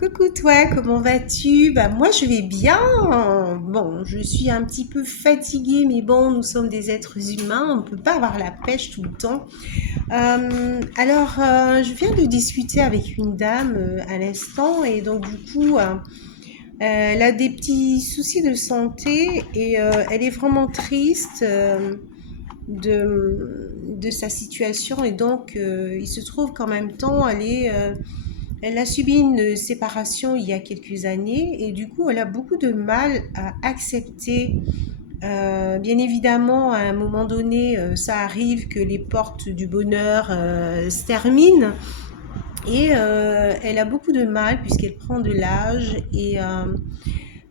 Coucou toi, comment vas-tu? Bah moi je vais bien. Bon, je suis un petit peu fatiguée, mais bon, nous sommes des êtres humains, on ne peut pas avoir la pêche tout le temps. Je viens de discuter avec une dame à l'instant et donc du coup, elle a des petits soucis de santé et elle est vraiment triste. De sa situation et donc il se trouve qu'en même temps elle a subi une séparation il y a quelques années et du coup elle a beaucoup de mal à accepter. Bien évidemment, à un moment donné, ça arrive que les portes du bonheur se terminent et elle a beaucoup de mal puisqu'elle prend de l'âge et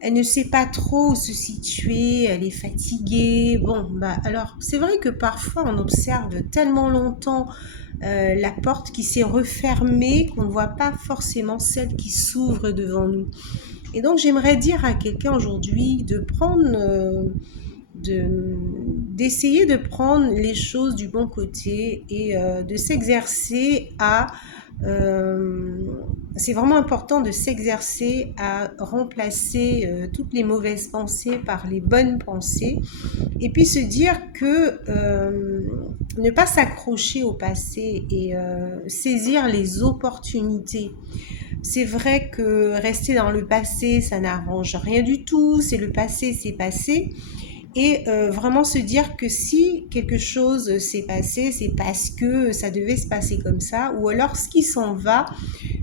elle ne sait pas trop où se situer, elle est fatiguée. Bon, bah alors c'est vrai que parfois on observe tellement longtemps la porte qui s'est refermée qu'on ne voit pas forcément celle qui s'ouvre devant nous. Et donc j'aimerais dire à quelqu'un aujourd'hui de prendre, d'essayer de prendre les choses du bon côté et de s'exercer à euh, c'est vraiment important de s'exercer à remplacer toutes les mauvaises pensées par les bonnes pensées et puis se dire que ne pas s'accrocher au passé et saisir les opportunités. C'est vrai que rester dans le passé, ça n'arrange rien du tout, c'est le passé, c'est passé. Et vraiment se dire que si quelque chose s'est passé, c'est parce que ça devait se passer comme ça, ou alors ce qui s'en va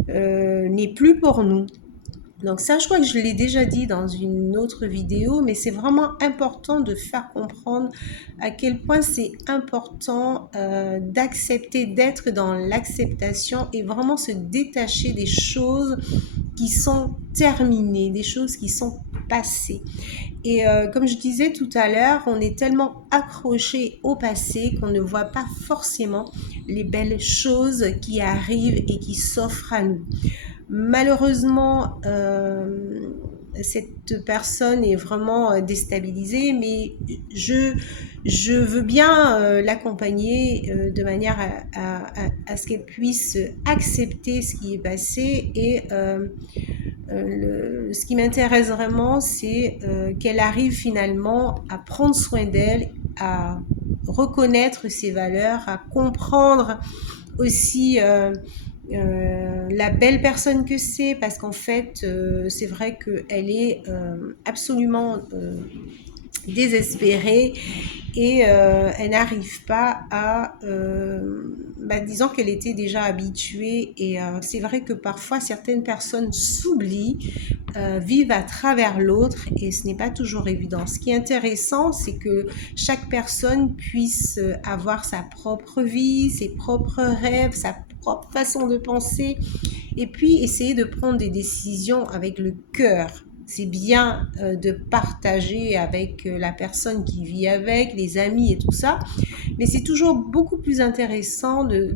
n'est plus pour nous. Donc ça, je crois que je l'ai déjà dit dans une autre vidéo, mais c'est vraiment important de faire comprendre à quel point c'est important d'accepter, d'être dans l'acceptation et vraiment se détacher des choses qui sont terminées, des choses qui sont passées. Et comme je disais tout à l'heure, on est tellement accroché au passé qu'on ne voit pas forcément les belles choses qui arrivent et qui s'offrent à nous. Malheureusement, cette personne est vraiment déstabilisée, mais je, je veux bien l'accompagner de manière à ce qu'elle puisse accepter ce qui est passé et ce qui m'intéresse vraiment, c'est qu'elle arrive finalement à prendre soin d'elle, à reconnaître ses valeurs, à comprendre aussi la belle personne que c'est, parce qu'en fait, c'est vrai qu'elle est absolument désespérée et elle n'arrive pas à disons qu'elle était déjà habituée et c'est vrai que parfois certaines personnes s'oublient, vivent à travers l'autre et ce n'est pas toujours évident. Ce qui est intéressant, c'est que chaque personne puisse avoir sa propre vie, ses propres rêves, sa propre façon de penser et puis essayer de prendre des décisions avec le cœur. C'est bien de partager avec la personne qui vit avec, les amis et tout ça, mais c'est toujours beaucoup plus intéressant de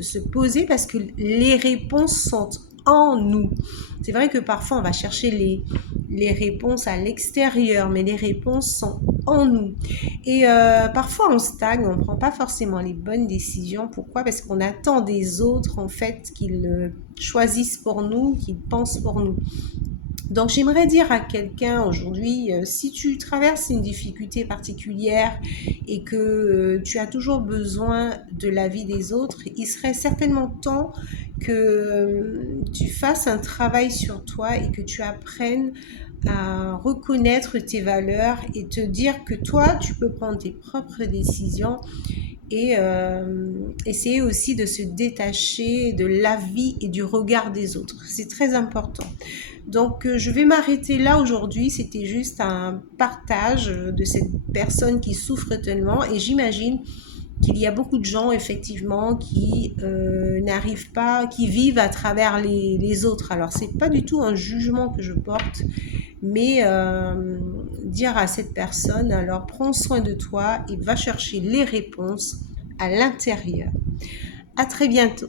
se poser parce que les réponses sont en nous. C'est vrai que parfois on va chercher les réponses à l'extérieur, mais les réponses sont en nous. Et parfois on stagne, on ne prend pas forcément les bonnes décisions. Pourquoi? Parce qu'on attend des autres en fait qu'ils choisissent pour nous, qu'ils pensent pour nous. Donc j'aimerais dire à quelqu'un aujourd'hui, si tu traverses une difficulté particulière et que tu as toujours besoin de l'avis des autres, il serait certainement temps que tu fasses un travail sur toi et que tu apprennes à reconnaître tes valeurs et te dire que toi, tu peux prendre tes propres décisions et essayer aussi de se détacher de l'avis et du regard des autres. C'est très important. Donc, je vais m'arrêter là aujourd'hui. C'était juste un partage de cette personne qui souffre tellement. Et j'imagine qu'il y a beaucoup de gens, effectivement, qui n'arrivent pas, qui vivent à travers les autres. Alors, c'est pas du tout un jugement que je porte, mais dire à cette personne, alors prends soin de toi et va chercher les réponses à l'intérieur. À très bientôt.